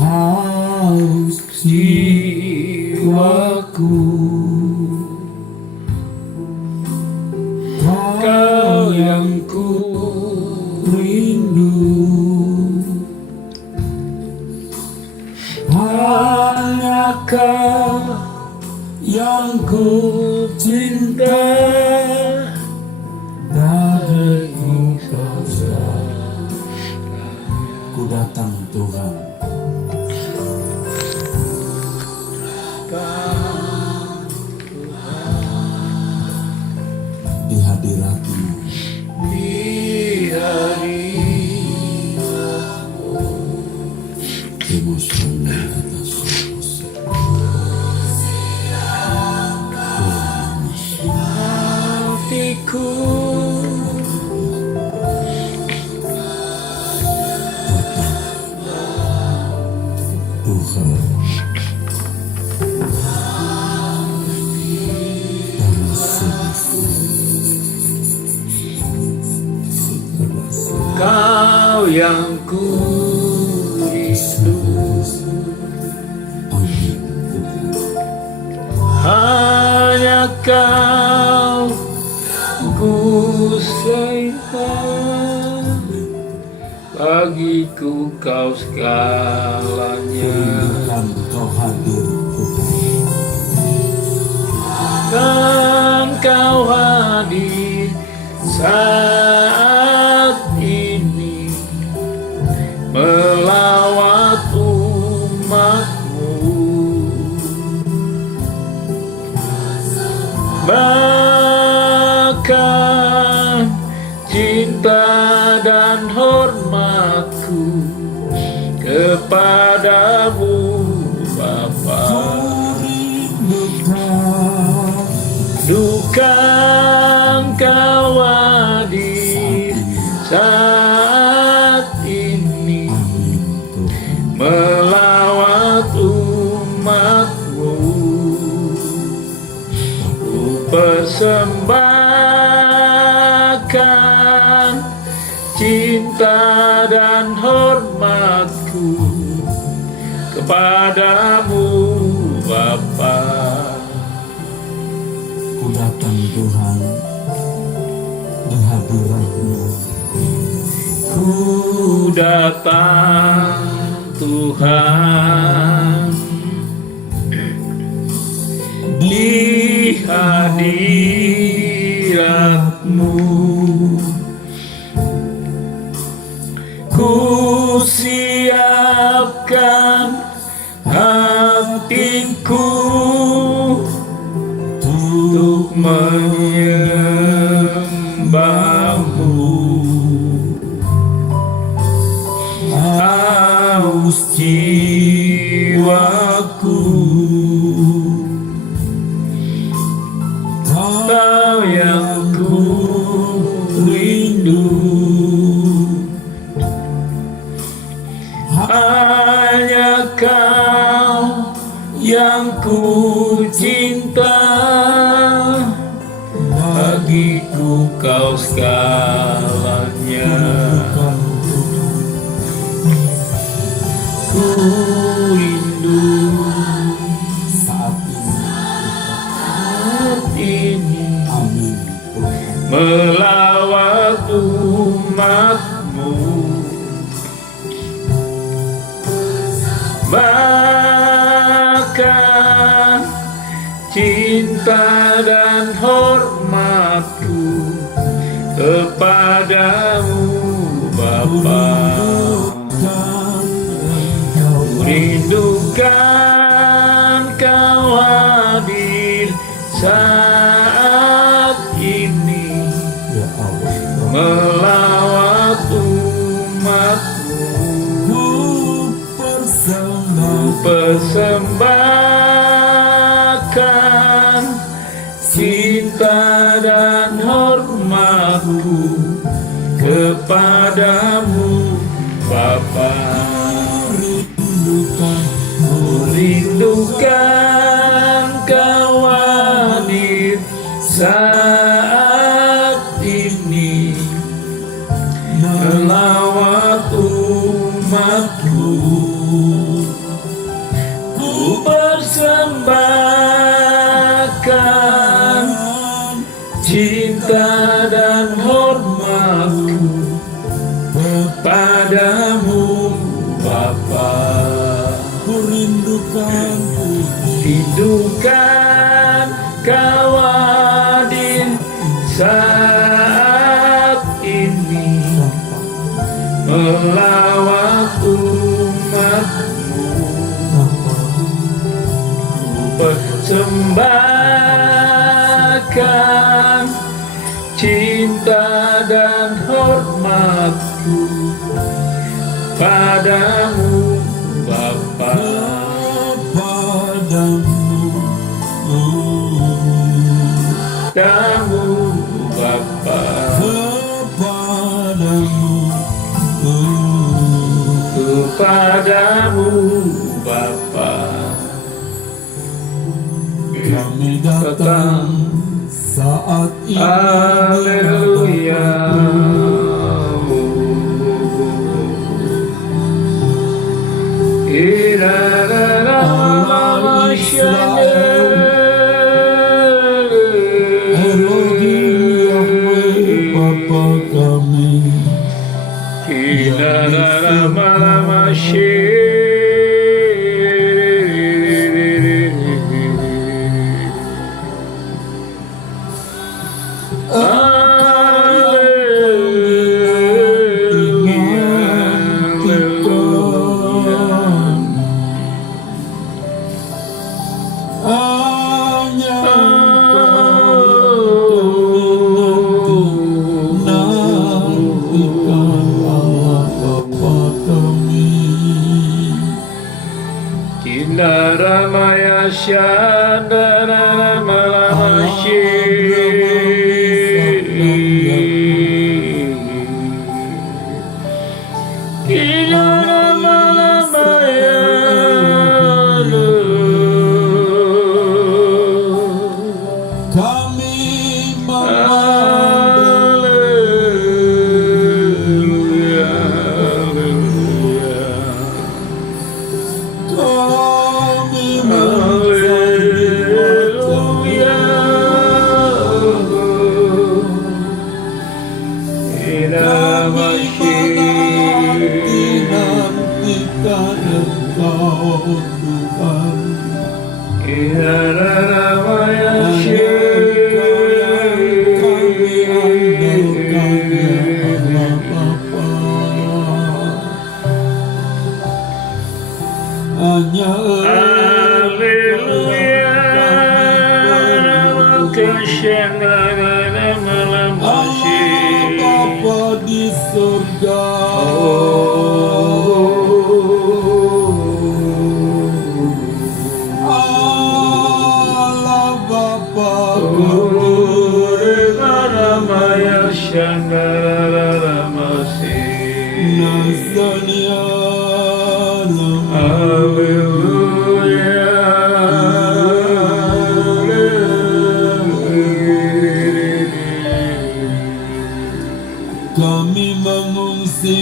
Haus jiwaku, Kau yang ku rindu, hanya Kau yang ku cinta. Dari ku datang Tuhan, di hadirat-Mu, emosional atas hatiku. Tuhan, Kau yang ku rindu, hanya Kau ku sayang. Bagiku Kau segalanya, Kau hadir dan Kau hadir saat ini melawat umat-Mu. Bahkan cinta dan hormatku kepadamu Bapa. Dukan Kau hadir saat ini melawat umat-Mu. Ku persembahkan cinta dan hormatku kepadamu Bapa. Ku datang Tuhan, di hadirat-Mu. Ku datang Tuhan, di hadirat-Mu. Ku siapkan hatiku untuk menyembah-Mu. Haus jiwaku, Kau yang ku rindu, hanya Kau yang ku cinta. Bagiku Kau segalanya, ku rindu Saat ini amin. melawat umat-Mu. Bahkan cinta dan hormatku kepadamu Bapa. Rindukan Kau hadir saat ini Ya Allah, melawat umat-Mu. Persembahkan cinta dan hormatku kepadamu Bapa. Rindukan Kau hadir saat ini hormatku padamu Bapa. Ku rindukan Kau hadir saat ini melawat umatmu. Ku persembahkan cinta dan hormatku padamu Bapa. Kamu Bapa, kepadamu Bapa. Kami datang saat ini. Haleluya. Bapa di surga. Allah Bapa Nasania. Kami mengungsi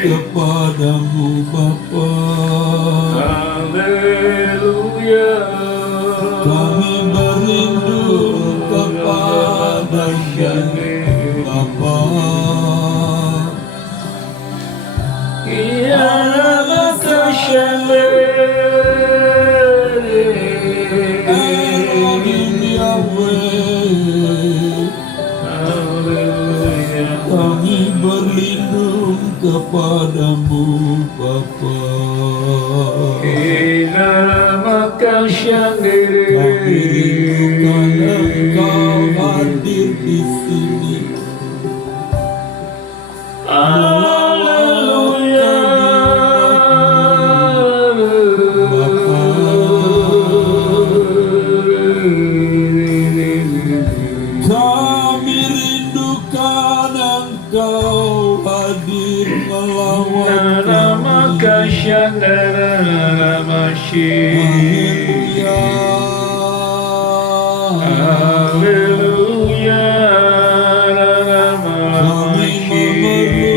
kepadamu Bapa. Haleluya. Kami berlindung kepada Bapa. Ya Elohim Yahweh. Kami berlindung kepadamu Bapa. Kami rindukan Engkau hadir di sini. Haleluya. Kami rindukan Engkau hadir melawat Haleluya. Kami memerlukanmu.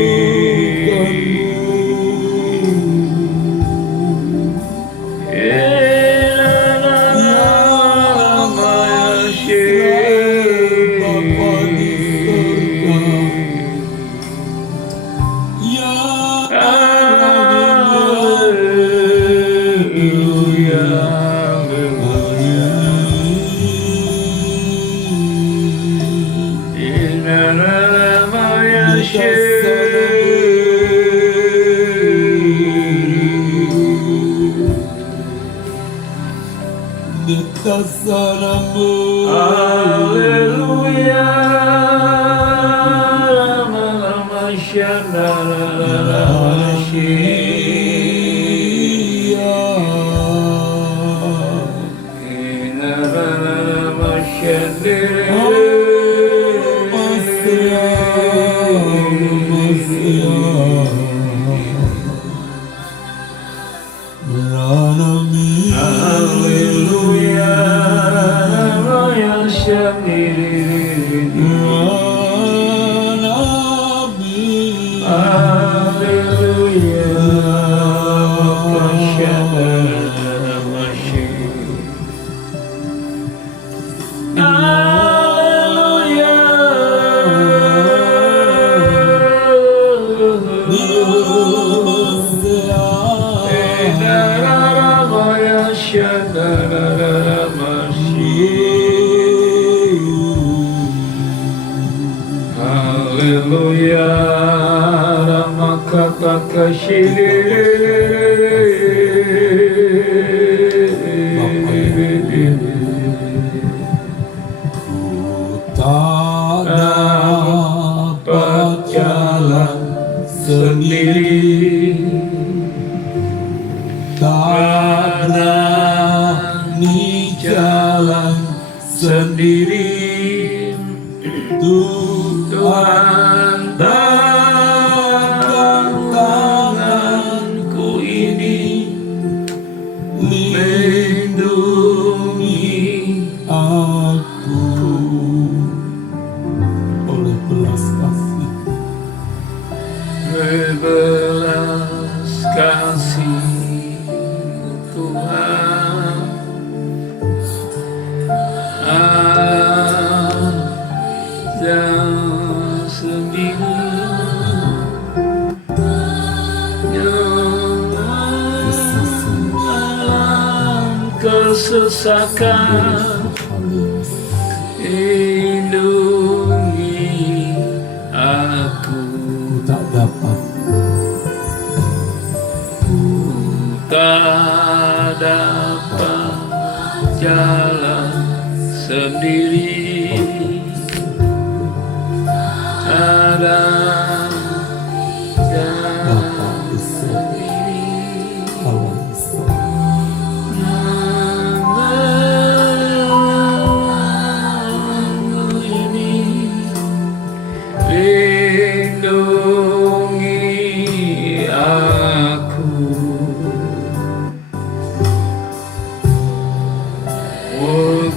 Nitasanamu. Haleluya. Lama syana Haleluya, Raya Syamiri. Haleluya, Kasyana Masyi. Haleluya. Haleluya, Ramakata Tak dapat jalan sendiri, tak berani jalan sendiri. Tuhan Tuhan tanganku ini lindungi aku oleh belas kasih. berbelas kasih Tuhan. Jangan sendiri, dalam kesesakan, lindungi aku. Ku tak dapat, tak dapat jalan sendiri. Ada Bapa bisa, Allah bisa. lindungi aku.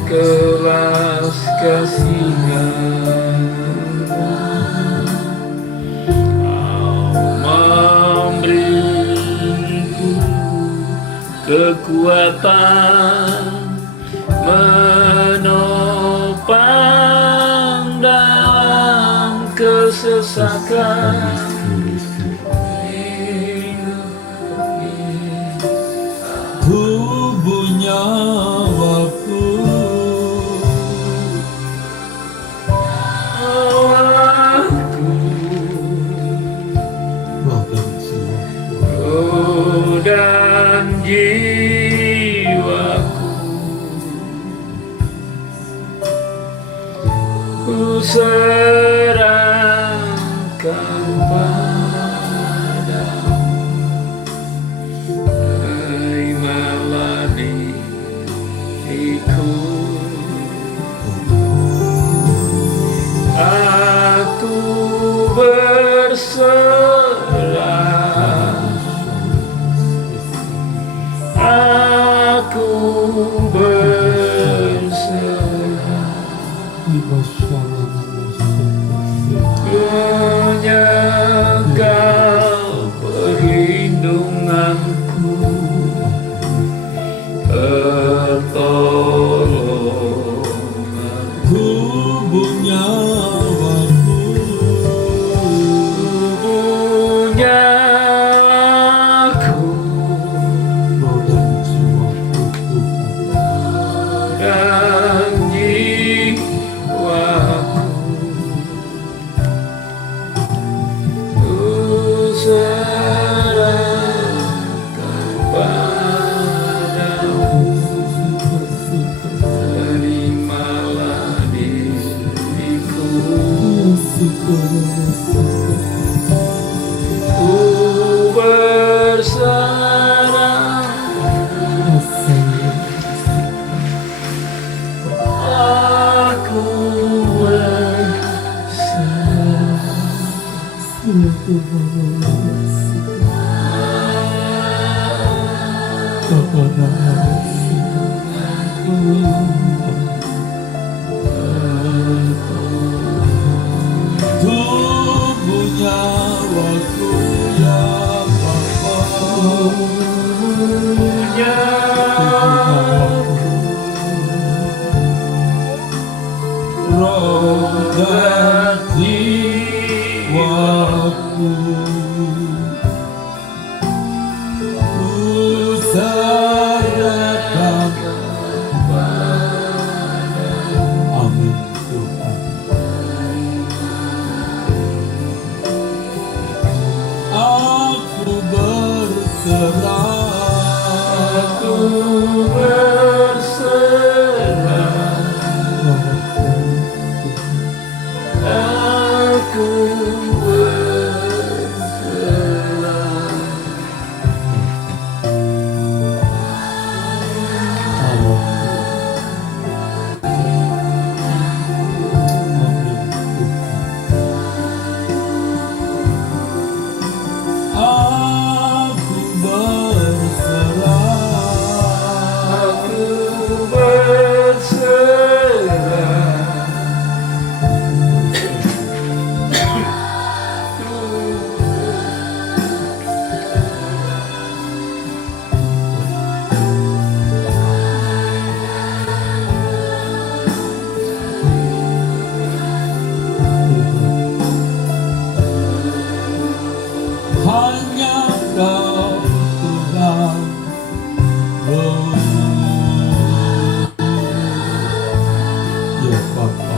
Kelas kasihan memberiku kekuatan, menopang dalam kesesakan. Tubuhnya nyawaku, roh dan jiwaku, ku serahkan padamu. Terimalah diriku, aku berserah, aku berserah, menyangkal perlindunganku, pertolongan. tubuhnya Tubuhnya aku dan jiwaku, serahkan padamu, terimalah diriku, ku berserah, aku tubuhnya waktu ya Bapa, punya roh dan jiwaku, ku serahkan. Amin Tuhan. Aku berserah, aku berserah, aku berserah. Aku berserah, Aku berserah, hanya Kau Tuhan. Oh, ya Bapa.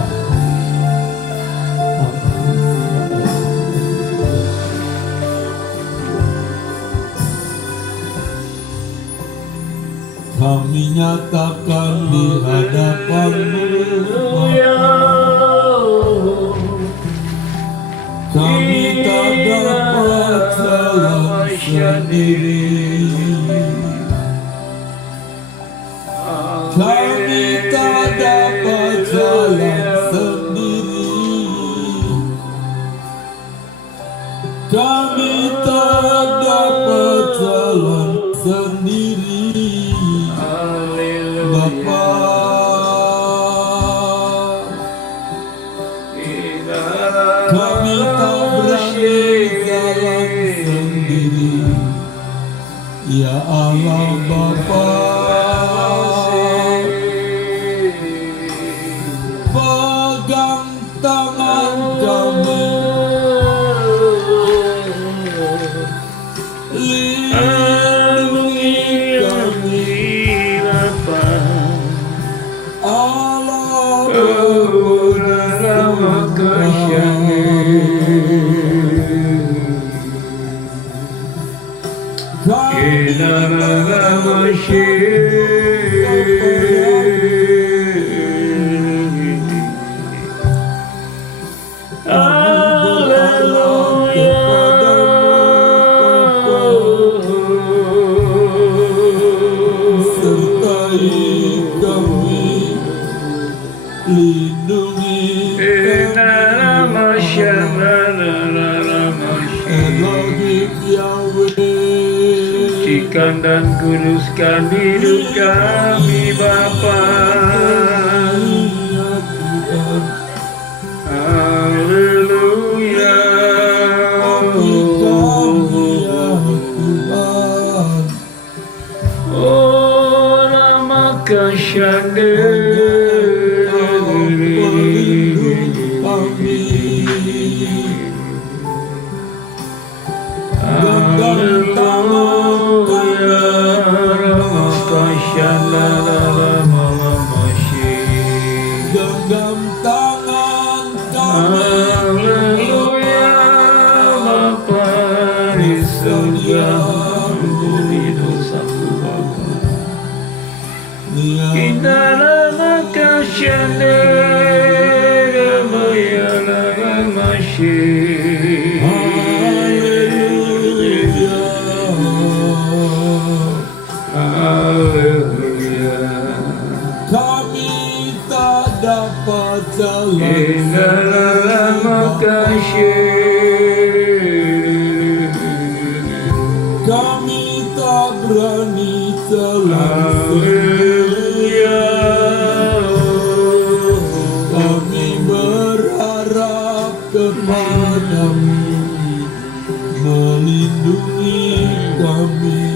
Kami nyatakan di hadapan-Mu, kami tak dapat jalan sendiri, kami tak dapat jalan sendiri, kami tak dapat jalan sendiri, Bapa. Kami tak berani jalan sendiri, ya Allah Bapa. Pegang tangan kami, lindungi kami, Allah sertai kami, lindungi Elohim Yahweh. Sucikan dan kuduskan hidup kami Bapa. Haleluya. Oh, nama Genggam tangan kami, Haleluya Bapa di surga, ampuni dosaku Bapa. Kita lama kasyandera bayala masih. Haleluya. Haleluya. Kami tak dapat jalan Kita lama kasyandera. kami tak berani jalan Haleluya. kami berharap kepadamu melindungi kami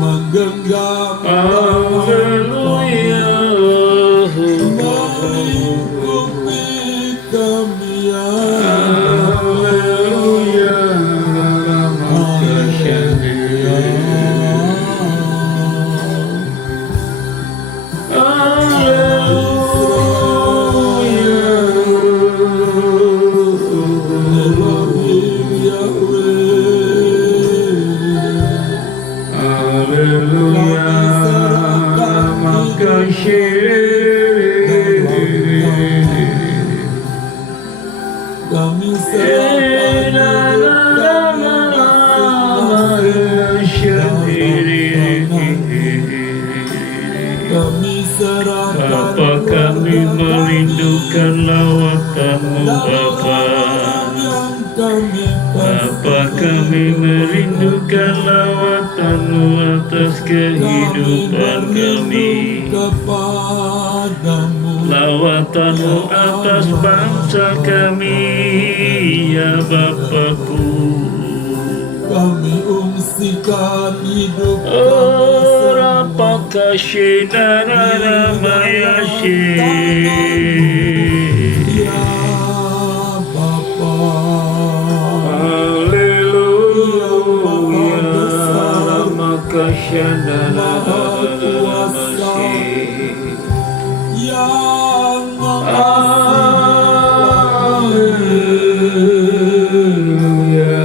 menggenggam Haleluya. melingkupi kami ya Haleluya. Lama kasyandera. Haleluya, maka kami serahkan kami serahkan Bapa, kami merindukan lawatan-Mu Bapa. Bapa, kami merindukan lawatan-Mu atas kehidupan kami. kepadamu Lawatan-Mu atas bangsa kami, ya Bapakku. kami ungsikan hidup Oh, apakah syedara mayashi. ya Bapa. Haleluya, maka syedara mayashi. Yang Haleluya.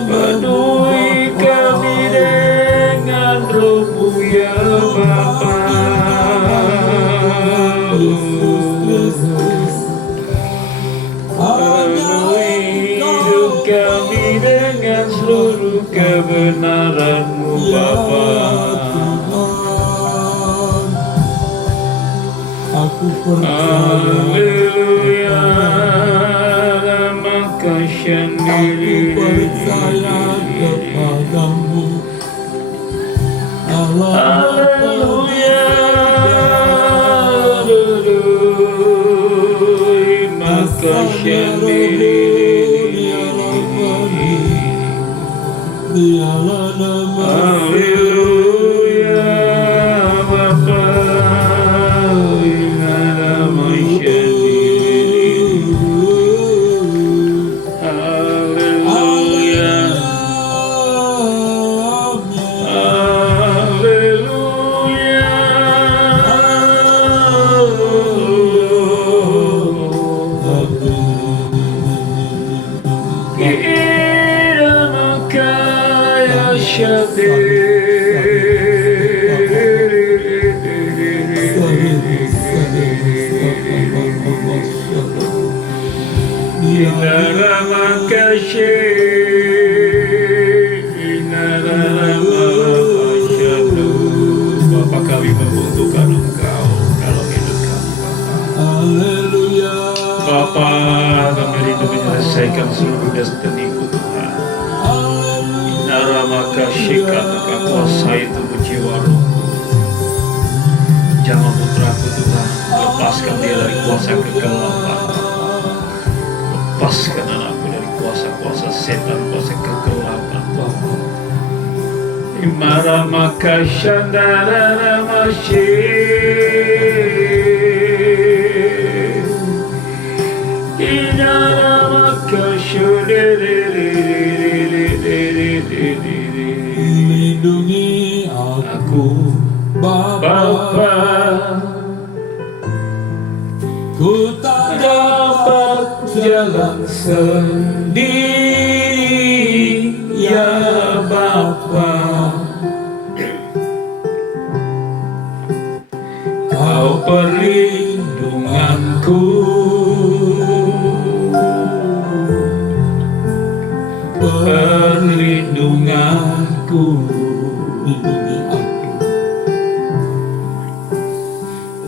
Penuhi kami dengan rohmu ya Bapa. Penuhi hidup kami dengan seluruh kebenaran-Mu Bapa. Aku percaya Haleluya, maka aku sendiri. percaya kepadamu Allah Haleluya, maka sendiri. Dialah nama Haleluya, Bapa, nama sendiri. Haleluya, haleluya. Kira maka ya Bapak, kami membutuhkan Engkau dalam hidup kami, Bapak. Haleluya. Bapa, kami rindu menyelesaikan seluruh destiniku Tuhan. Nara maka syikat maka kuasai tubuh jiwa rohku. Jangan lepaskan dia dari kuasa kegelapan. Lepaskan anakku dari kuasa-kuasa setan, kuasa kegelapan. Imara maka shandara masih Inara maka lindungi aku Bapa, ku tak dapat jalan sendiri ya Bapa, Kau perlindunganku, perlindunganku,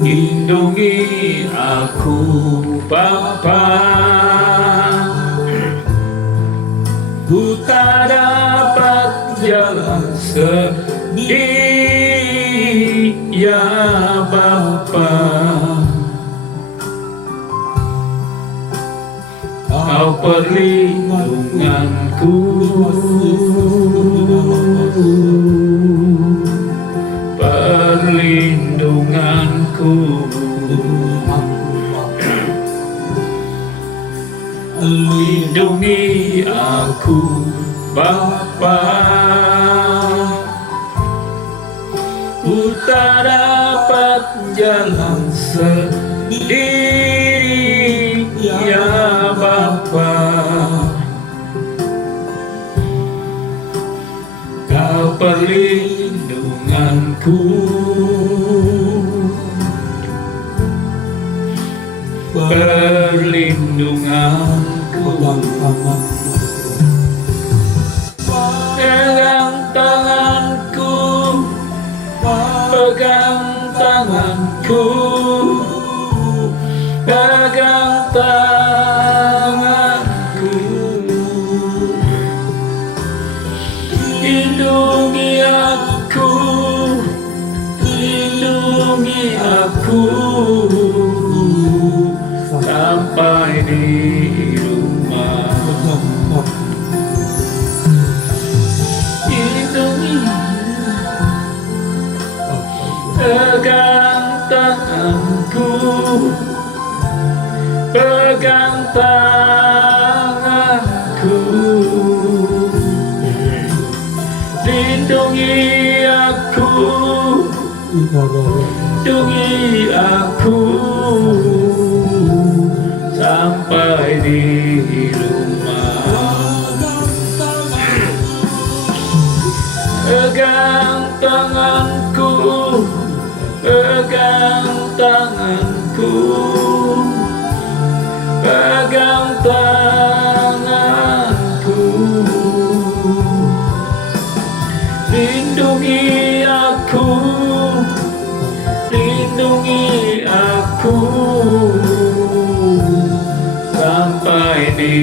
lindungi aku Bapa, ku tak dapat jalan sendiri ya Bapa, Kau perlindunganku, perlindunganku, lindungi aku Bapa, ku tak dapat jalan sendiri ya Bapa, Kau perlindunganku, perlindunganku. Pegang tanganku, pegang tanganku, pegang tanganku, lindungi aku, lindungi aku sampai di rumah. Lindungi, pegang tanganku, pegang tanganku, lindungi aku, lindungi aku sampai di rumah. Pegang tanganku, pegang tanganku, pegang tanganku, lindungi aku, lindungi aku sampai di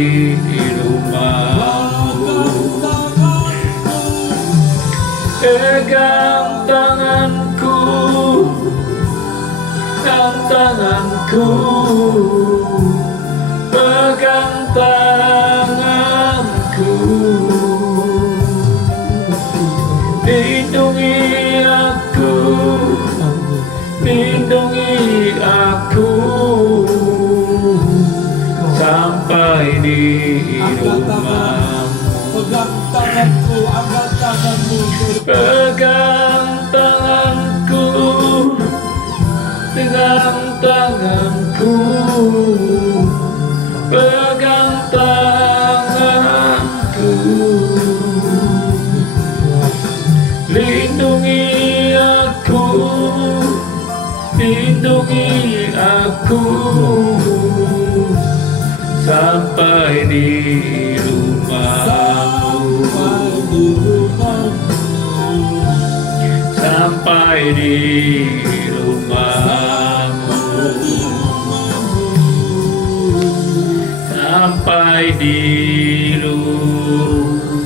rumahmu. Pegang tanganku, pegang tanganku, pegang tanganku, lindungi aku, lindungi aku sampai di rumah. Pegang tanganku, angkat tanganmu, Pegang tanganku, pegang tanganku, pegang tanganku, lindungi aku, lindungi aku sampai di rumahmu, sampai di rumahmu, sampai di rumahmu.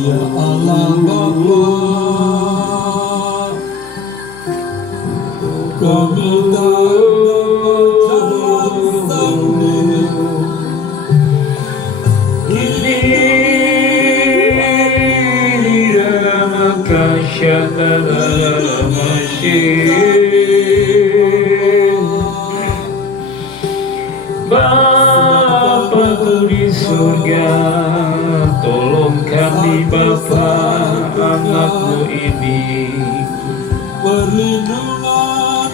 Ya Allah Bapa, kau minta Bapa di surga, tolong kami Bapa, anakmu ini. Perlindungan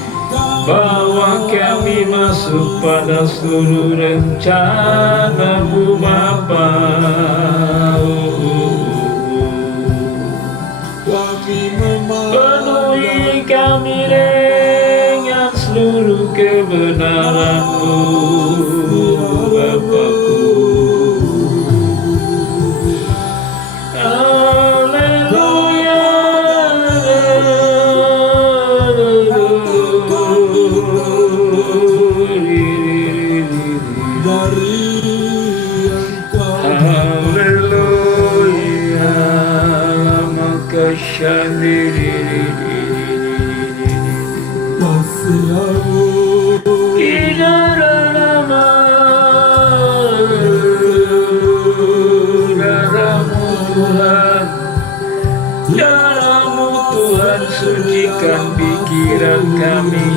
Bawa kami masuk pada seluruh rencana-Mu Bapa. kami memandang Penuhi kami dengan seluruh kebenaran-Mu Bapakku. Haleluya. dari Engkau. Haleluya. Kasih-Mu Darah-Mu Tuhan, sucikan pikiran kami,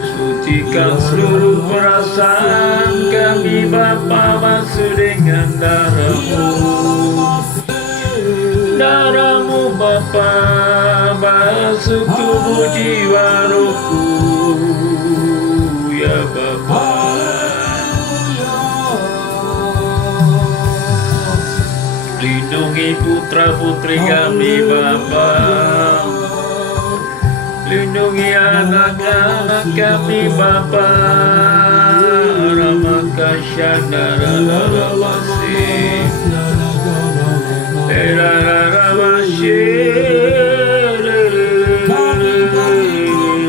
sucikan seluruh perasaan kami Bapa, masuk dengan darah-Mu. Darah-Mu Bapa, basuh tubuh jiwa rohku, ya Bapa. Lindungi putra-putri kami Bapa, lindungi anak-anak kami Bapa. Ramakasyandara lalawasi, kami berlindung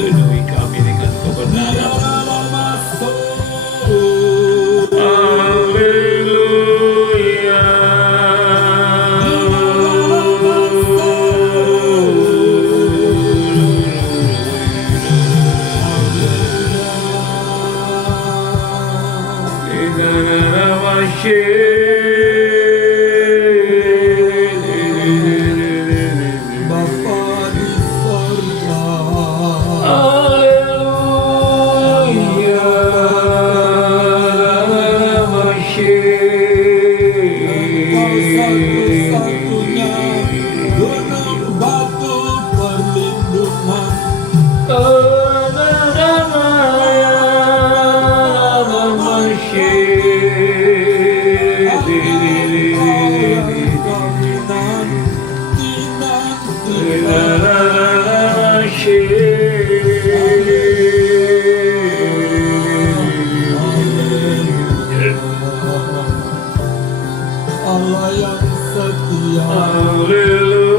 penuhi kami dengan kebenaran. Haleluya. Bapa di sorga. Haleluya. Satu-satunya gunung batu perlindungan. Allah yang setia. Haleluya.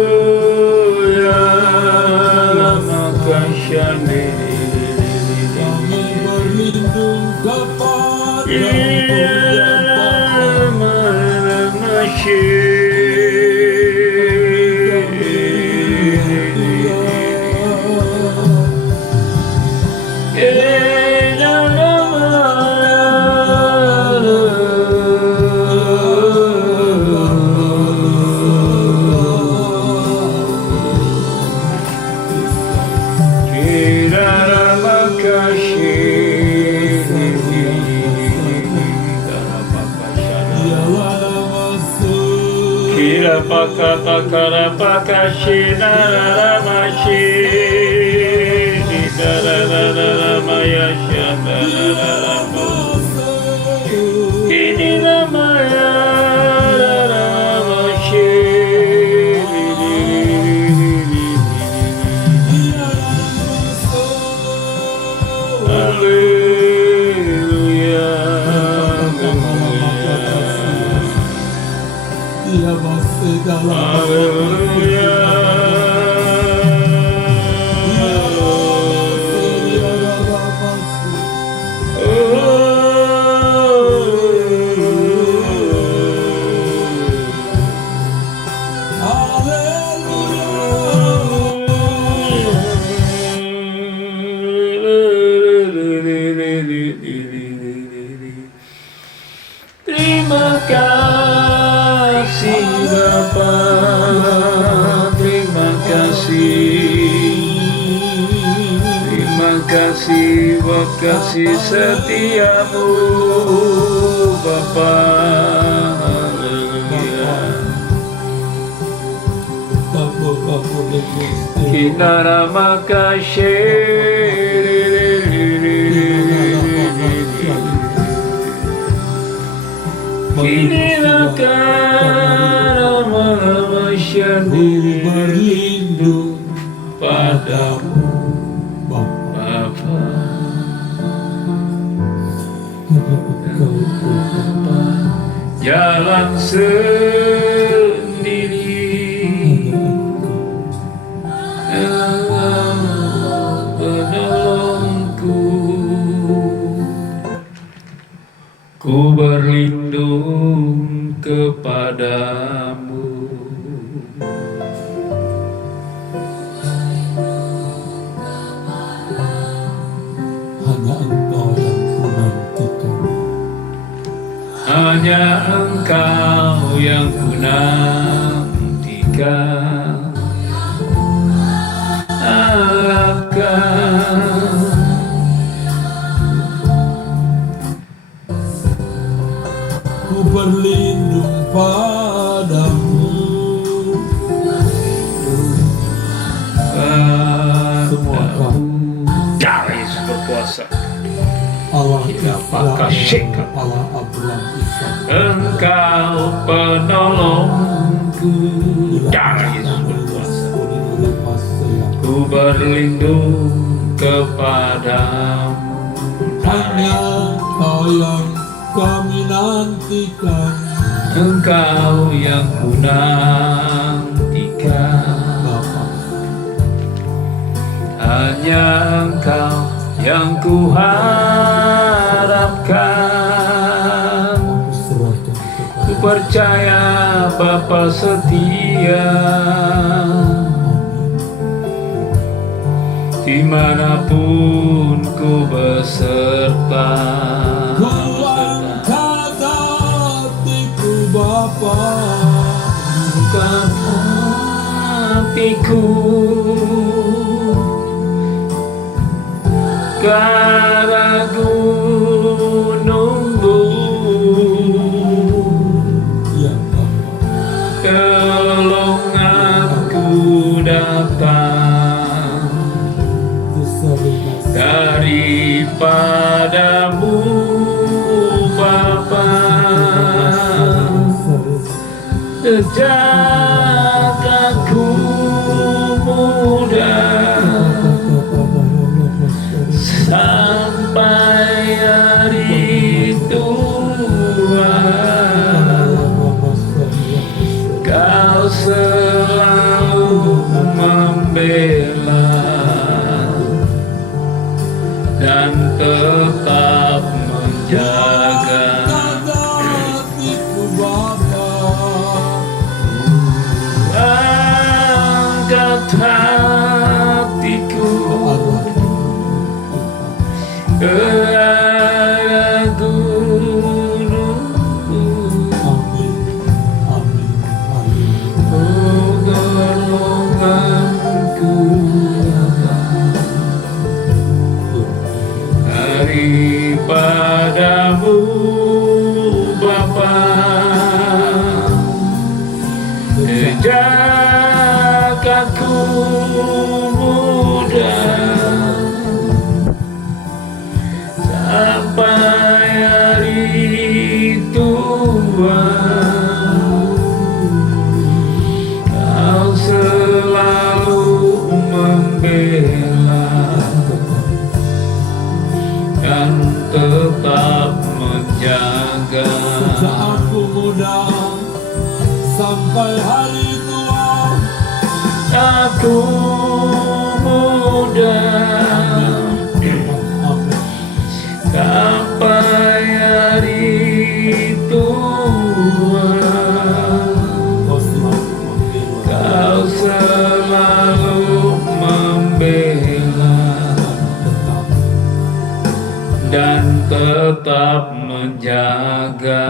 Makasih. Kami berlindung kepada Yang Shira paka pakara paka shina ramashi Dara maya shana ramo Ini namaya ramashi Terima kasih Bapa, terima kasih buat kasih setiamu Bapa. Kinara berlindung padamu Bapa. Jalan sendiri penolongku, ku berlindung kepadamu. Hanya Engkau yang ku nantikan, harapkan. Ku berlindung padamu. Semua Garis berkuasa Allah Israel, Allah Abraham, Ishak. Engkau penolongku. Garis berkuasa, ku berlindung kepadamu. Hanya Kau yang kami nantikan, Engkau yang ku nantikan, Bapa. hanya Engkau yang ku harapkan. Ku percaya Bapa setia, dimanapun ku beserta. Ku angkat hatiku Bapa, Bukan hatiku ke arah gunungmu, ya Bapa. tolong aku datang daripadamu Bapa. Sejak aku muda sampai hari tua, Kau selalu membela dan tetap menjaga. Angkat hatiku ke arah gunungmu, oh golonganku. Hari sampai hari tua. Aku muda sampai hari tua. Kau selalu membela dan tetap menjaga.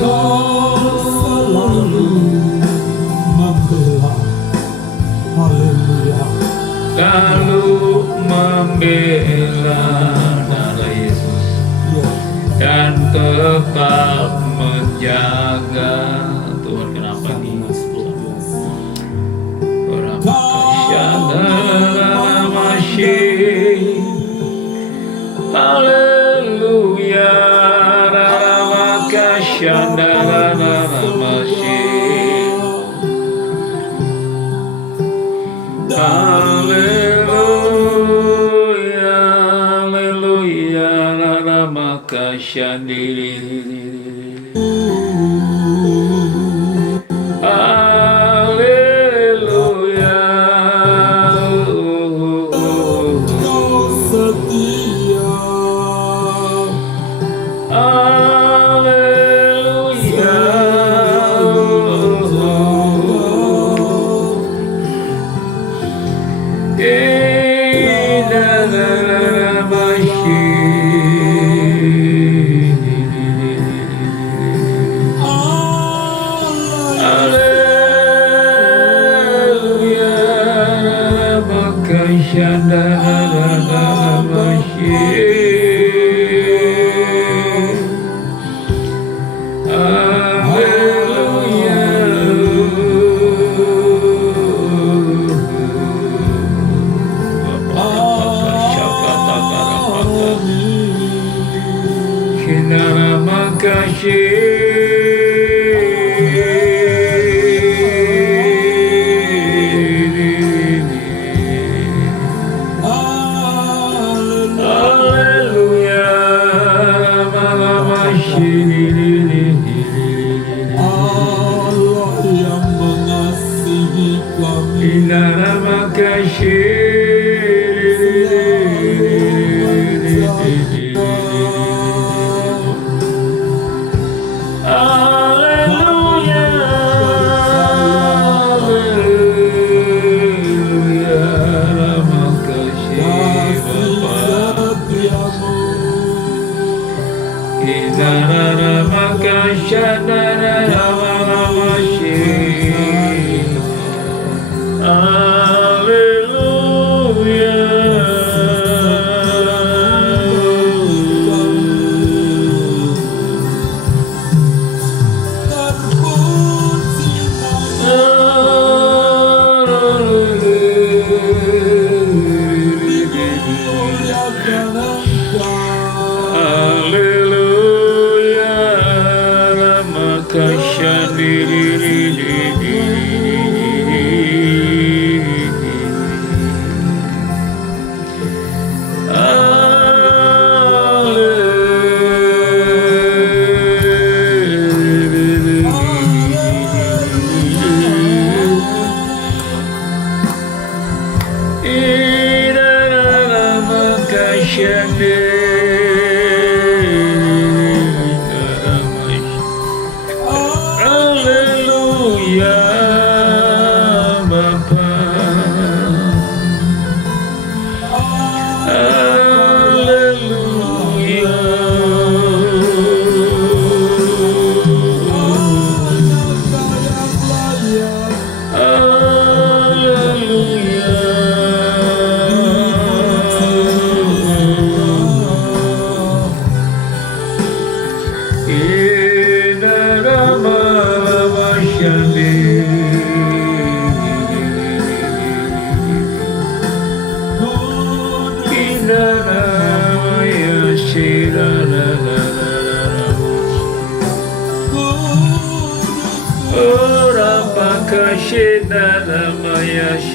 Kau selalu membela, haleluya. Lalu membela darah Yesus dan tetap menjaga. Tuhan, kenapa nih? Haleluya, haleluya, Kau setia, Allah yang mengasihi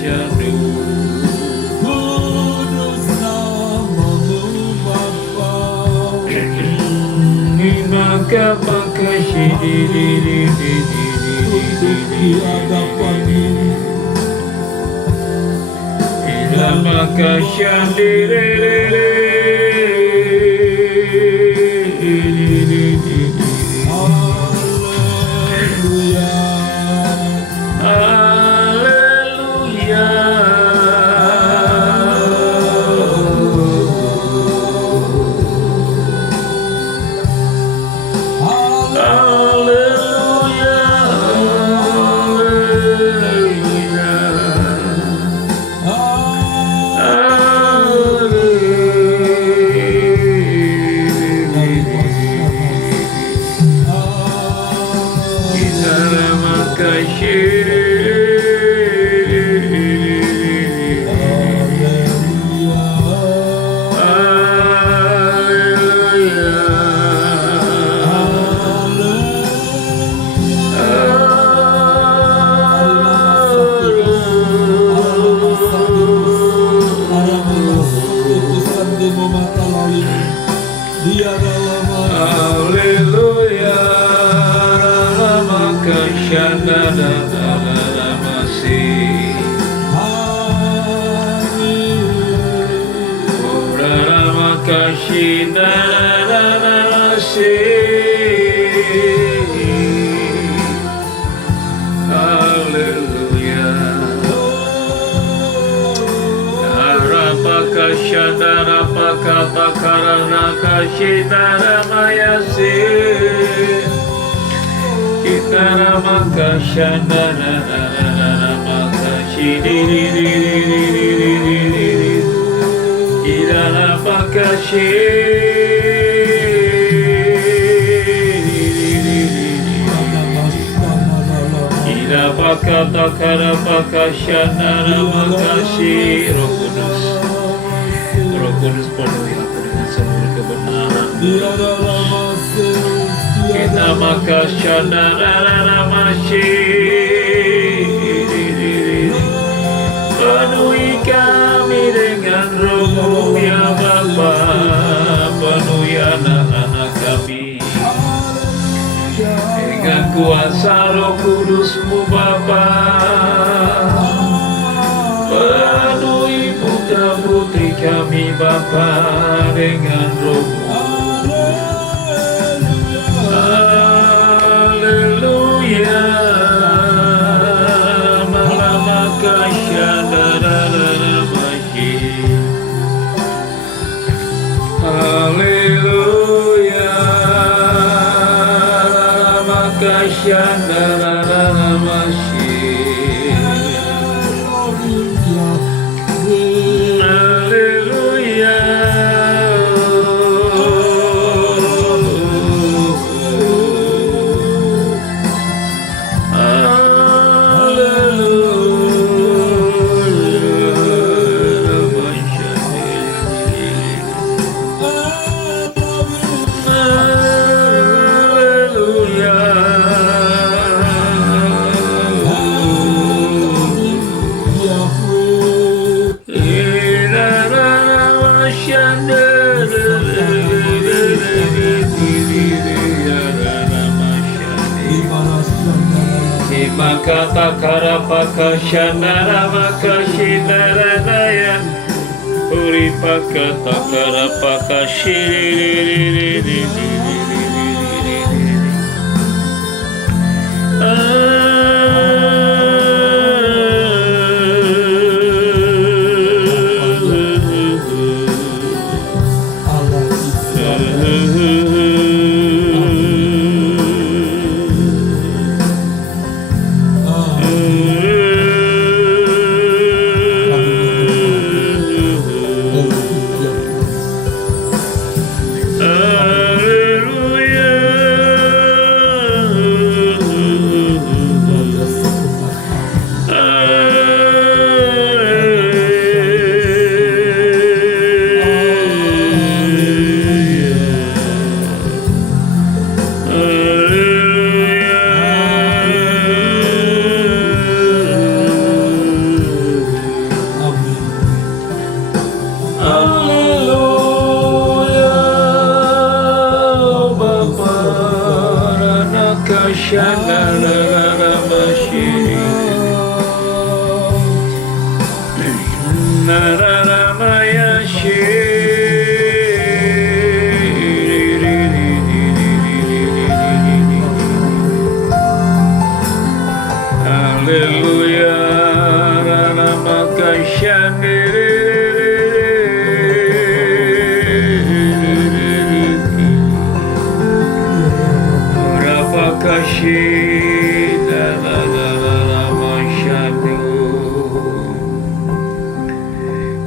kami. Kudus namamu Bapa. di hadapan-Mu. Roh Kudus penuhi aku dengan seluruh kebenaran. Kita penuhi kami dengan Roh-Mu ya Bapa, penuhi anak-anak kami dengan kuasa Roh Kudus-Mu Bapa. Penuhi putra-putri kami Bapa dengan Roh-Mu. Haleluya. Haleluya. Makata karapaka shandara makashindara daya uri pakata karapaka shiri.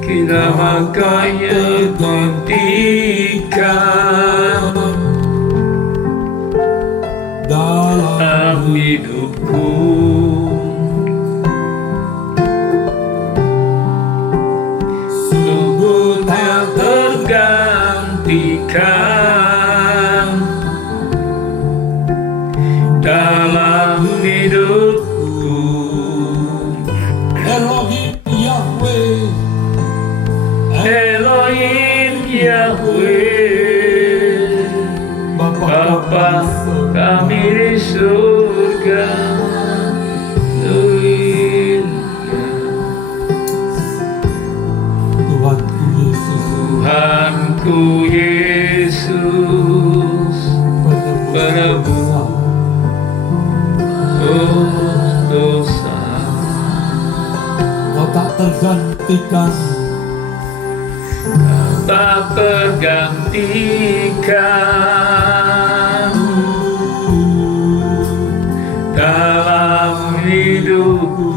Kita makanya hentikan dalam hidupku, sungguh tak tergantikan dalam hidupku. Elohim Yahweh, Elohim Yahweh, Bapa kami di surga, Tuhanku Yesus, penebus dosa. Kau tak tergantikan, tak tergantikan dalam hidupku,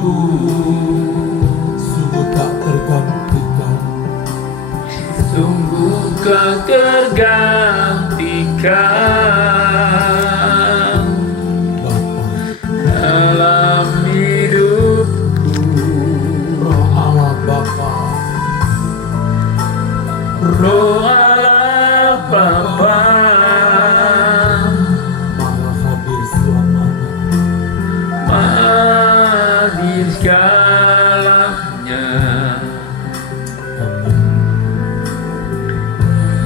sungguh tak tergantikan, sungguh tak tergantikan dalam hidupku. Roh Allah Bapa, Roh Allah Bapa, Maha hadir selamanya, hadir segalanya,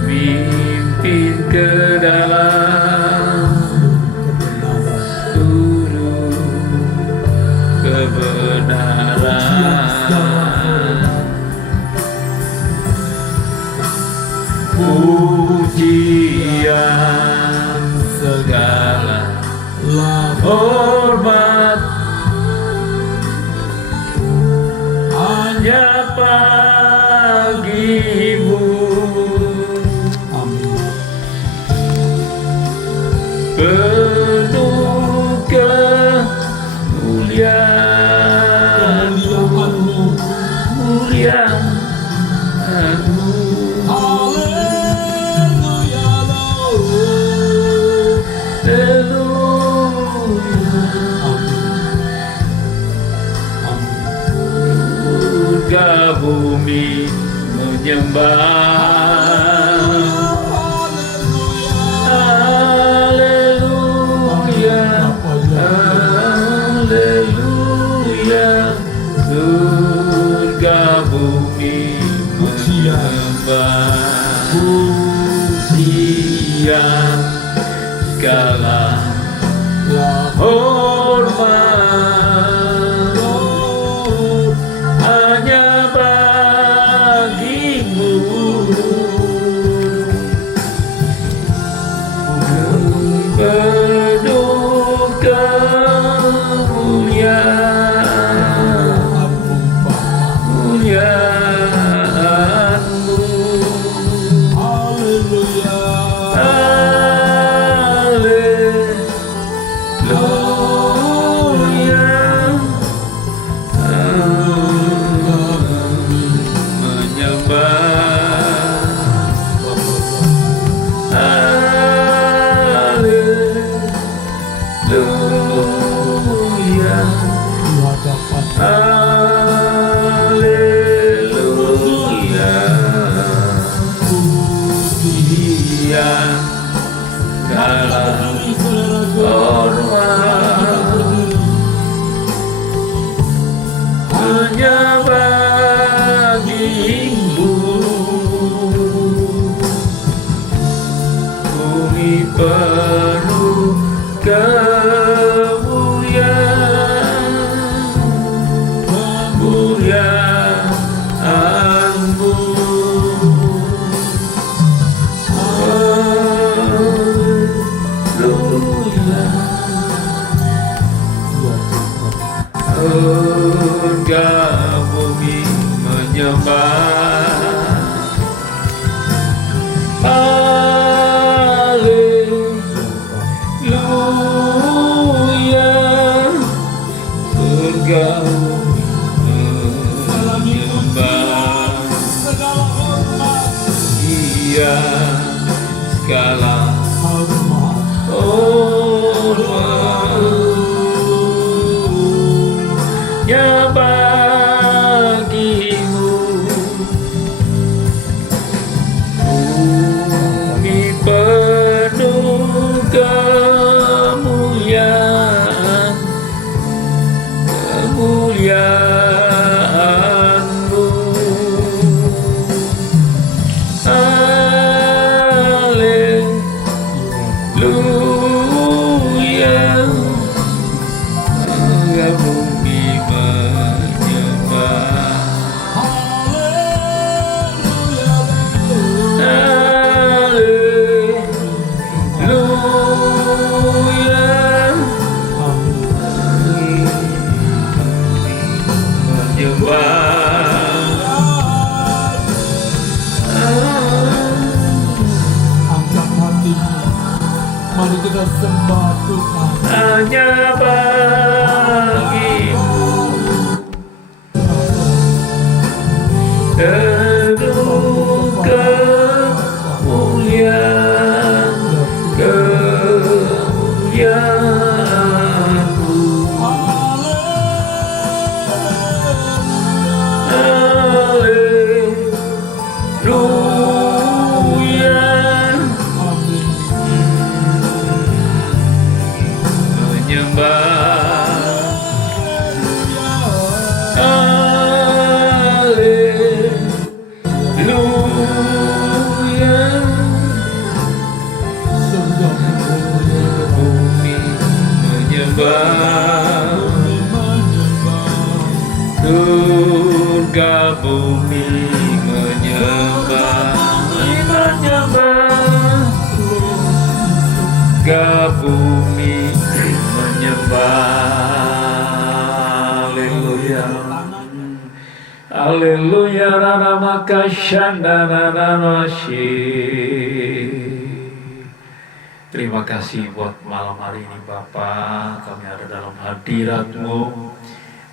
mimpin ke dalam seluruh kebenaran. Pujian segala hormat hanya bagimu, Amin. penuh kemuliaan, Kemuliaan-Mu, kemuliaan-Mu. Haleluya, Surga bumi menyembah, haleluya, haleluya. Surga bumi menyembah, pujian segala hormat hanya bagimu, penuh kemuliaan, kemuliaan-Mu. Haleluya, Haleluya, haleluya, haleluya. Pujian segala hormat hanya bagimu, bumi penuh segala hormatnya bagimu. Bumi penuh kemuliaan, kemuliaan-Mu. Haleluya, bumi menyembah. Haleluya, Angkat hatimu, mari kita sembah Tuhan. hanya bagimu penuh kemuliaan, kemuliaan-Mu. Haleluya, menyembah. Haleluya, bumi menyembah. Surga bumi menyembah, menyembah. Surga bumi menyembah. Haleluya, haleluya, rana makashanda rana. Terima kasih buat malam hari ini Bapa, kami ada dalam hadirat-Mu.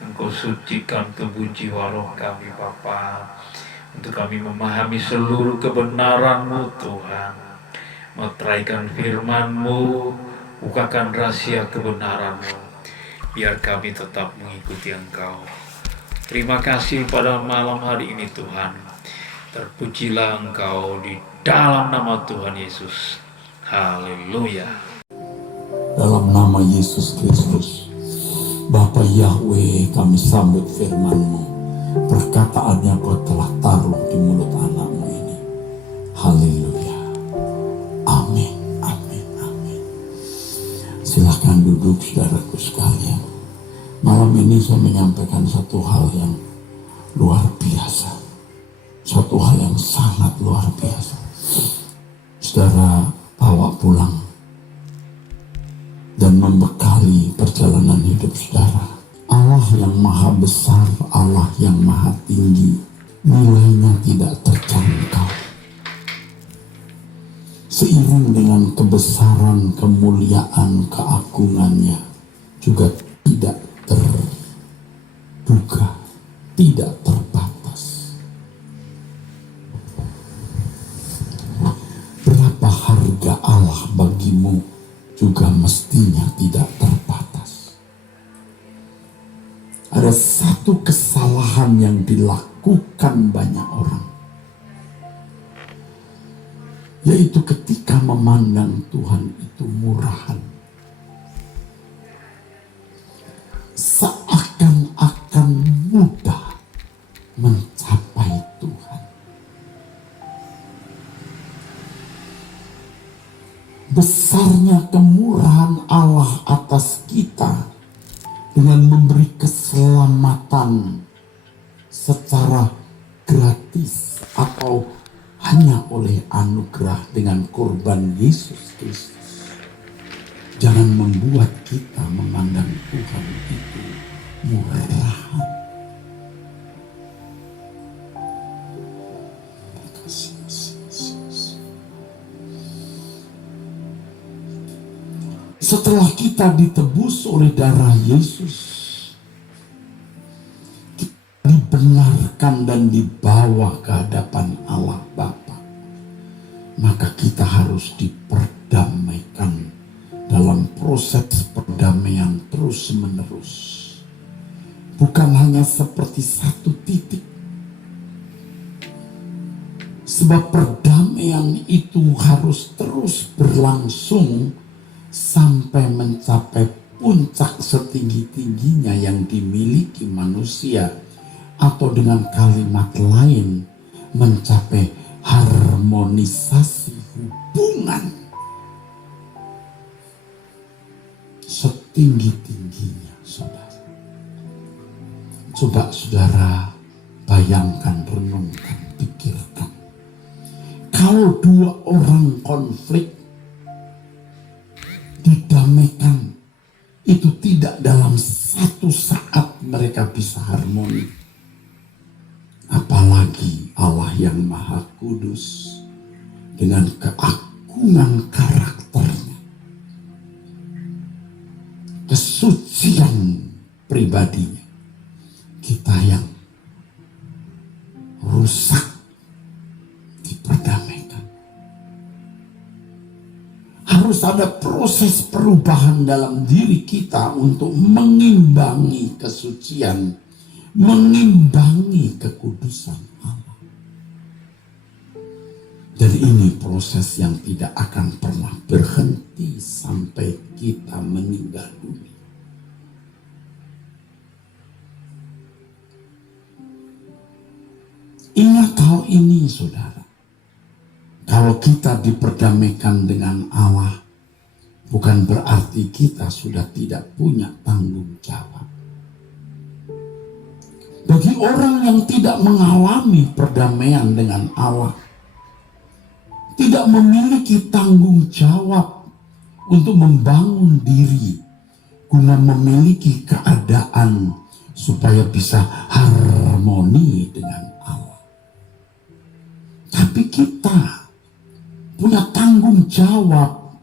Engkau sucikan tubuh jiwa roh kami Bapa, untuk kami memahami seluruh kebenaran-Mu Tuhan. Meteraikan firman-Mu, bukakan rahasia kebenaran-Mu, biar kami tetap mengikuti Engkau. Terima kasih pada malam hari ini Tuhan. Terpujilah Engkau di dalam nama Tuhan Yesus. Haleluya. Dalam nama Yesus Kristus, Bapa Yahweh, kami sambut firman-Mu. Perkataan yang Kau telah taruh di mulut anak-Mu ini. Haleluya. Amin, amin, amin. Silahkan duduk saudaraku sekalian. Malam ini saya menyampaikan satu hal yang luar biasa. Satu hal yang sangat luar biasa. Saudara bawa pulang dan membekali perjalanan hidup saudara. Allah yang maha besar, Allah yang maha tinggi, nilainya tidak terjangkau. Seiring dengan kebesaran, kemuliaan, keagungannya juga tidak terduga, tidak terbatas. Berapa harga Allah bagimu juga mestinya tidak terbatas. Ada satu kesalahan yang dilakukan banyak orang, yaitu ketika memandang Tuhan itu murahan. Seakan-akan mudah mencapai Tuhan. Besarnya kemurahan Allah atas kita dengan memberi keselamatan secara gratis atau hanya oleh anugerah dengan korban Yesus Kristus. Jangan membuat kita memandang Tuhan itu murahan. Setelah kita ditebus oleh darah Yesus, kita dibenarkan dan dibawa ke hadapan Allah Bapa, maka kita harus bukan hanya seperti satu titik. Sebab perdamaian itu harus terus berlangsung sampai mencapai puncak setinggi-tingginya yang dimiliki manusia, atau dengan kalimat lain mencapai harmonisasi hubungan setinggi-tingginya, saudara. Coba saudara bayangkan, renungkan, pikirkan. Kalau dua orang konflik didamaikan, itu tidak dalam satu saat mereka bisa harmoni. Apalagi Allah yang Maha Kudus dengan keagungan karakternya, kesucian pribadinya, kita yang rusak diperdamaikan. Harus ada proses perubahan dalam diri kita untuk mengimbangi kesucian, mengimbangi kekudusan Allah. Dan ini proses yang tidak akan pernah berhenti sampai kita meninggal dunia. Ingat hal ini, saudara. Kalau kita diperdamaikan dengan Allah, bukan berarti kita sudah tidak punya tanggung jawab. Bagi orang yang tidak mengalami perdamaian dengan Allah, tidak memiliki tanggung jawab untuk membangun diri guna memiliki keadaan supaya bisa harmoni dengan Allah. Tapi kita punya tanggung jawab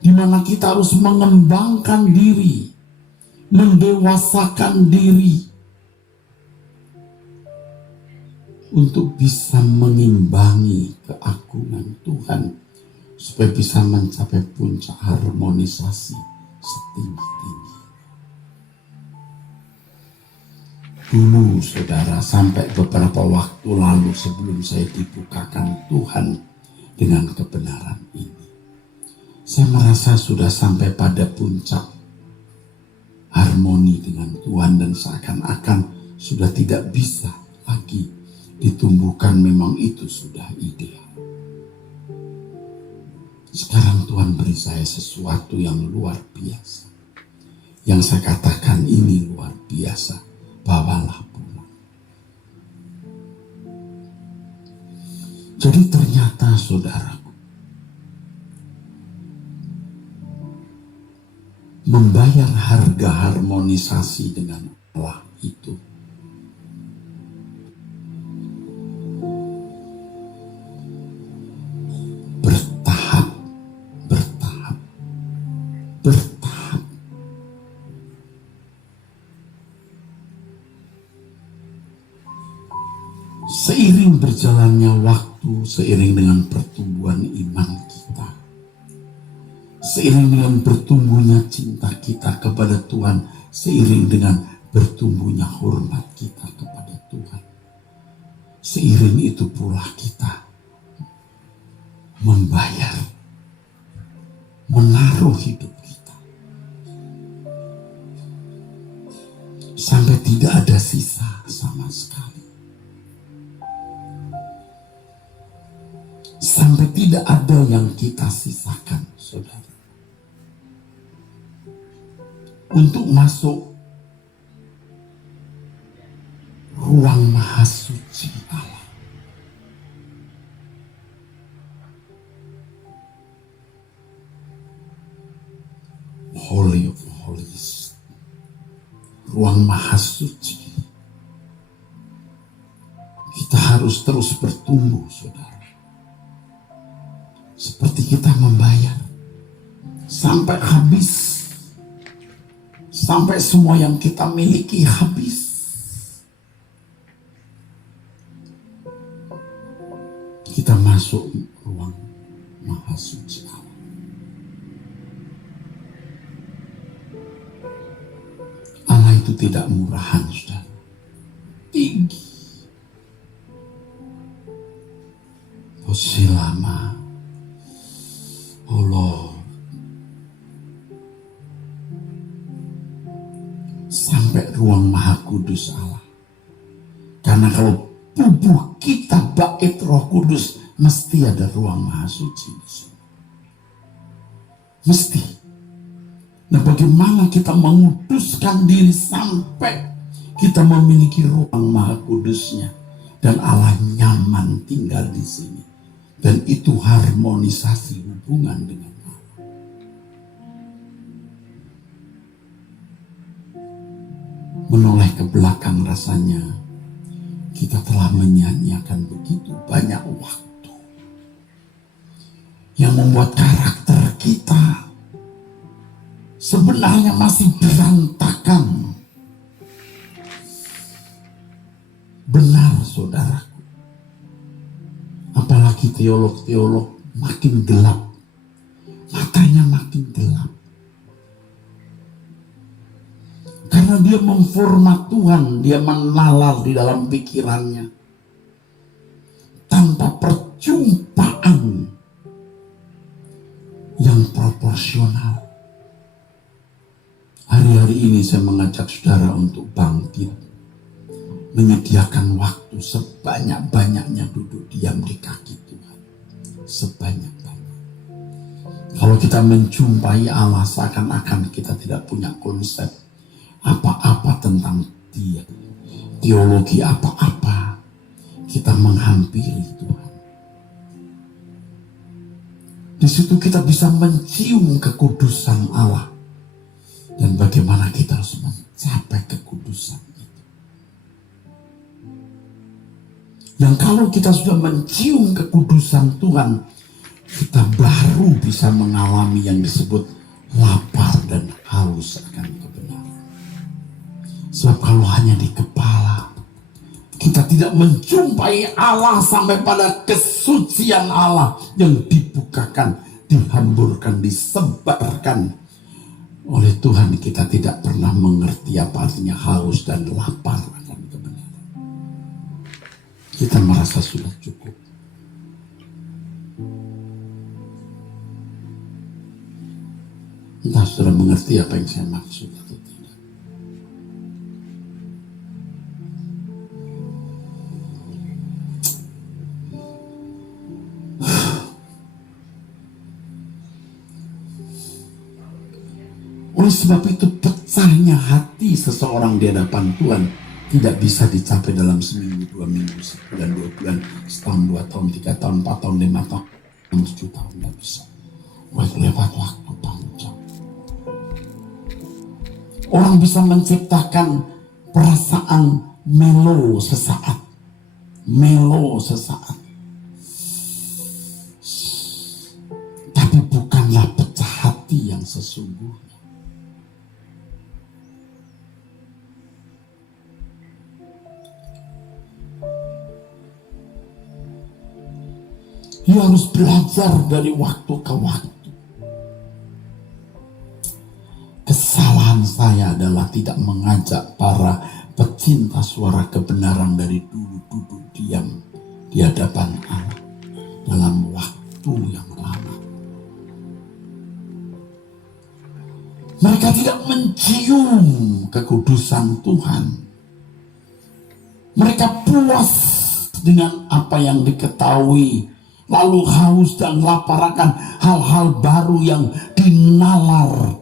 di mana kita harus mengembangkan diri, mendewasakan diri untuk bisa mengimbangi keagungan Tuhan supaya bisa mencapai puncak harmonisasi setinggi-tinggi. Dulu saudara, sampai beberapa waktu lalu sebelum saya dibukakan Tuhan dengan kebenaran ini, saya merasa sudah sampai pada puncak harmoni dengan Tuhan dan seakan-akan sudah tidak bisa lagi ditumbuhkan. Memang itu sudah ideal. Sekarang Tuhan beri saya sesuatu yang luar biasa. Yang saya katakan ini luar biasa. Bawalah pulang. Jadi ternyata saudaraku, membayar harga harmonisasi dengan Allah itu bertahap. Seiring berjalannya waktu, seiring dengan pertumbuhan iman kita, seiring dengan bertumbuhnya cinta kita kepada Tuhan, seiring dengan bertumbuhnya hormat kita kepada Tuhan, seiring itu pula kita membayar, menaruh hidup kita sampai tidak ada sisa sama sekali. Sampai tidak ada yang kita sisakan, saudara, untuk masuk ruang maha suci Allah. Holy of Holies, ruang maha suci. Kita harus terus bertumbuh, saudara. Seperti kita membayar sampai habis, sampai semua yang kita miliki habis. Kita masuk ruang maha suci Allah. Allah itu itu tidak murahan, saudara. Tinggi. Lama. Oh Lord. Sampai ruang Maha Kudus Allah. Karena kalau tubuh kita bait Roh Kudus, mesti ada ruang Maha Suci di sini. Mesti. Nah, bagaimana kita menguduskan diri sampai kita memiliki ruang Maha Kudusnya dan Allah nyaman tinggal di sini, dan itu harmonisasi hubungan dengan Allah. Menoleh ke belakang, rasanya kita telah menyanyiakan begitu banyak waktu yang membuat karakter kita sebenarnya masih berantakan. Benar, saudaraku. Apalagi teolog-teolog makin gelap. Matanya makin gelap. Karena dia memformat Tuhan, dia menalar di dalam pikirannya. Tanpa perjumpaan yang proporsional. Hari-hari ini saya mengajak saudara untuk bangkit. Menyediakan waktu sebanyak-banyaknya duduk diam di kaki Tuhan. Sebanyak-banyak. Kalau kita menjumpai Allah, seakan-akan kita tidak punya konsep apa-apa tentang Dia. Teologi apa-apa. Kita menghampiri Tuhan. Di situ kita bisa mencium kekudusan Allah. Dan bagaimana kita harus mencapai kekudusan itu. Yang kalau kita sudah mencium kekudusan Tuhan, kita baru bisa mengalami yang disebut lapar dan haus akan kebenaran. Sebab kalau hanya di kepala, kita tidak menjumpai Allah sampai pada kesucian Allah yang dibukakan, dihamburkan, disebarkan oleh Tuhan. Kita tidak pernah mengerti apa artinya haus dan lapar akan kebenaran. Kita merasa sudah cukup. Entah sudah mengerti apa yang saya maksud atau tidak. Oleh sebab itu pecahnya hati seseorang di hadapan Tuhan tidak bisa dicapai dalam seminggu, 2 minggu, sebulan, 2 bulan, setahun, 2 tahun, 3 tahun, 4 tahun, 5 tahun, 7 tahun, tidak bisa. Lewat waktu panjang. Orang bisa menciptakan perasaan melo sesaat. Melo sesaat. Tapi bukanlah pecah hati yang sesungguhnya. Dia harus belajar dari waktu ke waktu. Kesalahan saya adalah tidak mengajak para pecinta suara kebenaran dari dulu duduk diam di hadapan Allah dalam waktu yang lama. Mereka tidak mencium kekudusan Tuhan. Mereka puas dengan apa yang diketahui, lalu haus dan lapar akan hal-hal baru yang dinalar.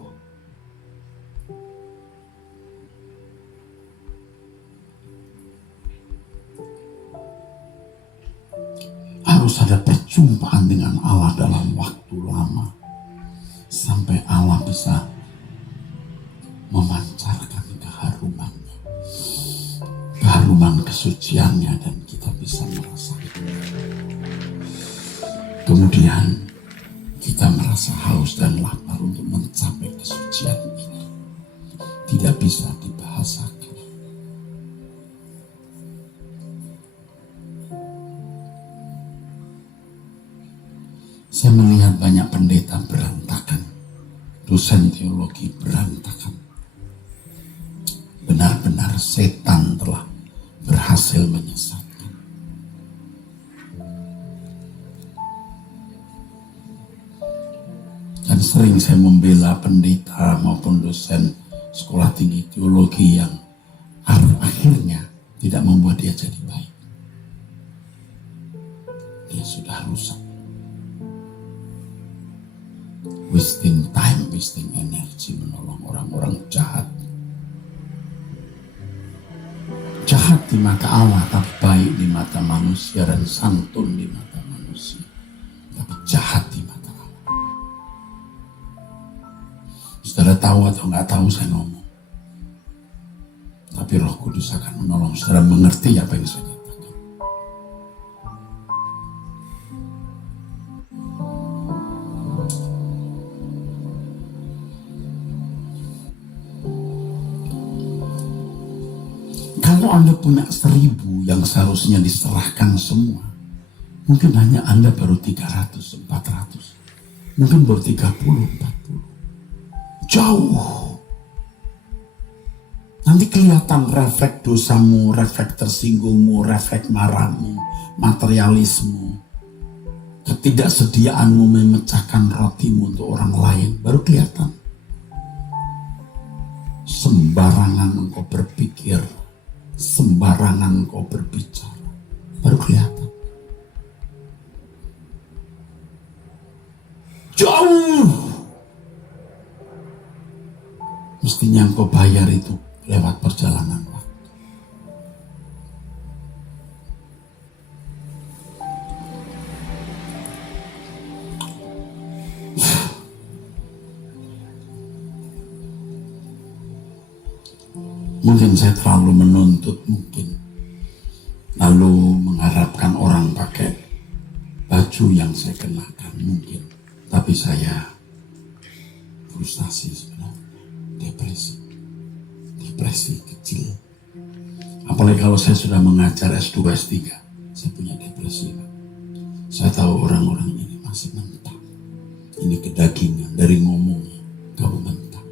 Harus ada perjumpaan dengan Allah dalam waktu lama, sampai Allah bisa memancarkan keharumannya, keharuman kesuciannya, dan kita bisa merasakan. Kemudian kita merasa haus dan lapar untuk mencapai kesucian ini. Tidak bisa dibahasakan. Saya melihat banyak pendeta berantakan, dosen teologi berantakan. benar-benar setan telah berhasil menyesatkan. Dan sering saya membela pendeta maupun dosen sekolah tinggi teologi yang akhirnya tidak membuat dia jadi baik. Dia sudah rusak. Wasting time, wasting energy menolong orang-orang jahat. Jahat di mata Allah, tapi baik di mata manusia, dan santun di mata manusia, tapi jahat di mata Allah. Saudara tahu atau nggak tahu saya ngomong, tapi Roh Kudus akan menolong saudara mengerti apa yang saya katakan. Kalau Anda punya 1.000 yang seharusnya diserahkan semua, mungkin hanya Anda baru 300, 400, mungkin baru 30, 40. Jauh. Nanti kelihatan refleks dosamu, refleks tersinggungmu, refleks marahmu, materialismu, ketidaksediaanmu memecahkan rotimu untuk orang lain, baru kelihatan. Sembarangan engkau berpikir, sembarangan engkau berbicara, baru kelihatan. Jauh. Mestinya engkau bayar itu lewat perjalanan waktu. Mungkin saya terlalu menuntut, mungkin. Lalu mengharapkan orang pakai baju yang saya kenakan, mungkin. Tapi saya frustasi sebenarnya. Depresi kecil. Apalagi kalau saya sudah mengajar S2, S3, saya punya depresi. Saya tahu orang-orang ini masih mentah. Ini kedagingan dari ngomongnya. Kamu mentah,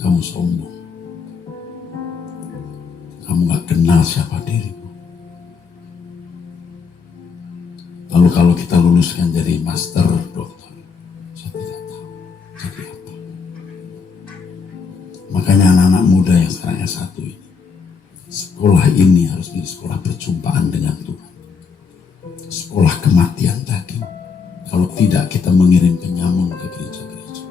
kamu sombong, kamu gak kenal siapa dirimu. Lalu kalau kita luluskan jadi master, dokter, saya tidak tahu jadi apa. Makanya anak-anak muda yang sekarang S1 ini, sekolah ini harus menjadi sekolah perjumpaan dengan Tuhan. Sekolah kematian daging. Kalau tidak, kita mengirim penyamun ke gereja-gereja.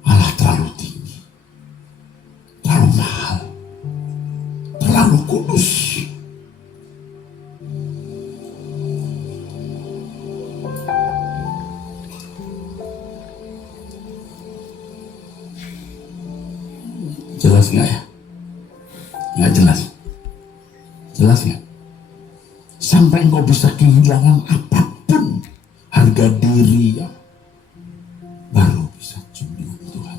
Allah terlalu tinggi, terlalu mahal, terlalu kudus. Jelas nggak ya? Nggak jelas. Jelas nggak? Sampai engkau bisa kehilangan apapun, harga diri, ya, baru bisa cium dengan Tuhan.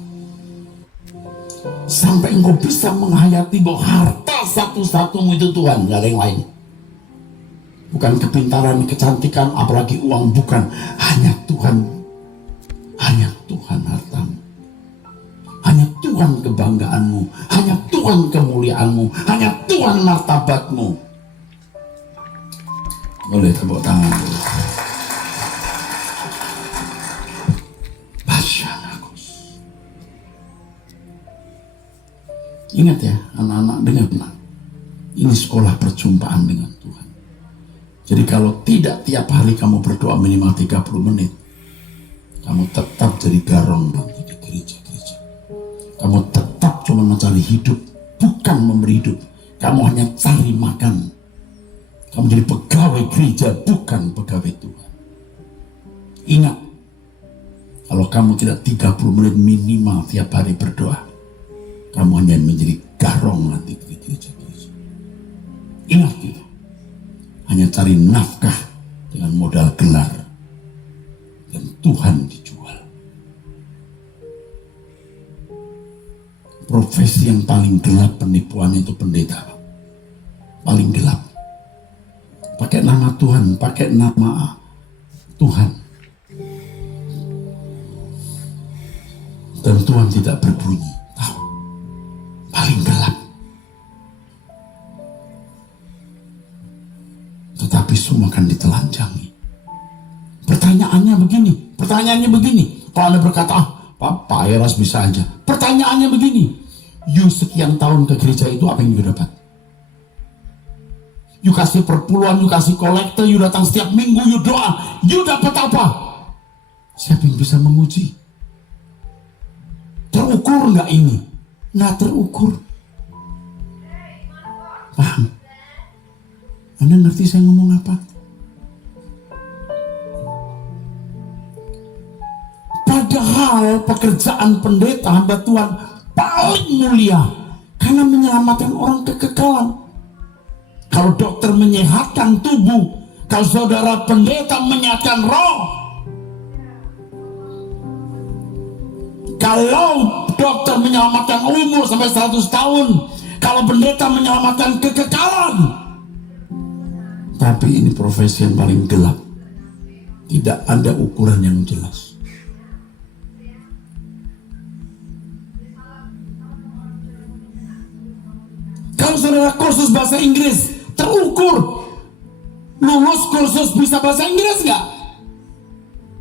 Sampai engkau bisa menghayati bahwa harta satu-satumu itu Tuhan, nggak ada yang lain. Bukan kepintaran, kecantikan, apalagi uang, bukan. Hanya Tuhan. Hanya Tuhan hartamu. Hanya Tuhan kebanggaanmu, hanya Tuhan kemuliaanmu, hanya Tuhan martabatmu. Boleh tepuk tangan dulu. Basyanakus. Ingat ya, anak-anak, dengar tenang. Ini sekolah perjumpaan dengan Tuhan. Jadi kalau tidak tiap hari kamu berdoa minimal 30 menit, kamu tetap jadi garong nanti di gereja. Kamu tetap cuma mencari hidup, bukan memberi hidup. Kamu hanya cari makan. Kamu jadi pegawai gereja, bukan pegawai Tuhan. Ingat, kalau kamu tidak 30 menit minimal tiap hari berdoa, kamu hanya menjadi garong nanti di gereja-gereja. Ingat itu. Hanya cari nafkah dengan modal gelar. Dan Tuhan dijual. Profesi yang paling gelap penipuan itu pendeta. Paling gelap. Pakai nama Tuhan, pakai nama Tuhan. Dan Tuhan tidak berbunyi. Tahu, paling gelap. Tetapi semua akan ditelanjangi. Pertanyaannya begini. Kalau Anda berkata, Pak Eras bisa aja. Pertanyaannya begini. You sekian tahun ke gereja itu apa yang you dapat? You kasih perpuluhan, you kasih kolektor, you datang setiap minggu, you doa. You dapat apa? Siapa yang bisa menguji? Terukur nggak ini? Nggak terukur. Paham? Anda ngerti saya ngomong apa? Padahal pekerjaan pendeta hamba Tuhan paling mulia karena menyelamatkan orang kekekalan. Kalau dokter menyehatkan tubuh, kalau saudara pendeta menyehatkan roh. Kalau dokter menyelamatkan umur sampai 100 tahun, kalau pendeta menyelamatkan kekekalan. Tapi ini profesi yang paling gelap. Tidak ada ukuran yang jelas. Kalau saudara kursus bahasa Inggris, terukur. Lulus kursus bisa bahasa Inggris nggak?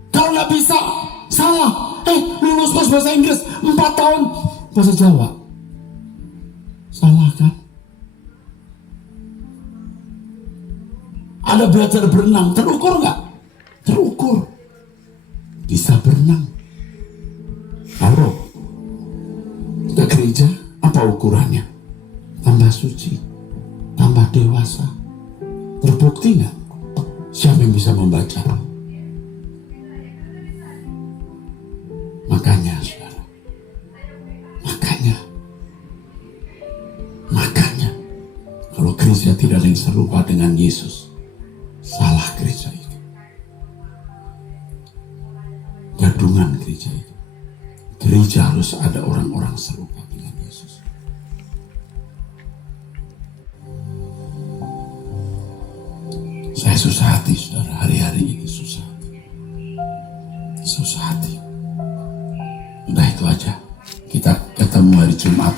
Kalau nggak bisa, salah. Lulus kursus bahasa Inggris 4 tahun bahasa Jawa. Salah kan? Ada belajar berenang, terukur nggak? Terukur. Bisa berenang. Lalu ke gereja, apa ukurannya? Tambah suci, tambah dewasa. Terbukti nggak? Siapa yang bisa membaca? Makanya, saudara, makanya, kalau gereja tidak ada yang serupa dengan Yesus, salah gereja itu. Gadungan gereja itu. Gereja harus ada orang-orang serupa dengan Yesus. Saya susah hati, saudara, hari-hari ini susah hati. Udah itu aja. Kita ketemu hari Jumat.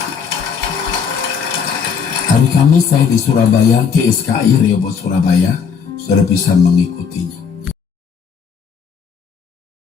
Hari Kamis saya di Surabaya, GSKI Rehoboth Surabaya. Saudara bisa mengikutinya.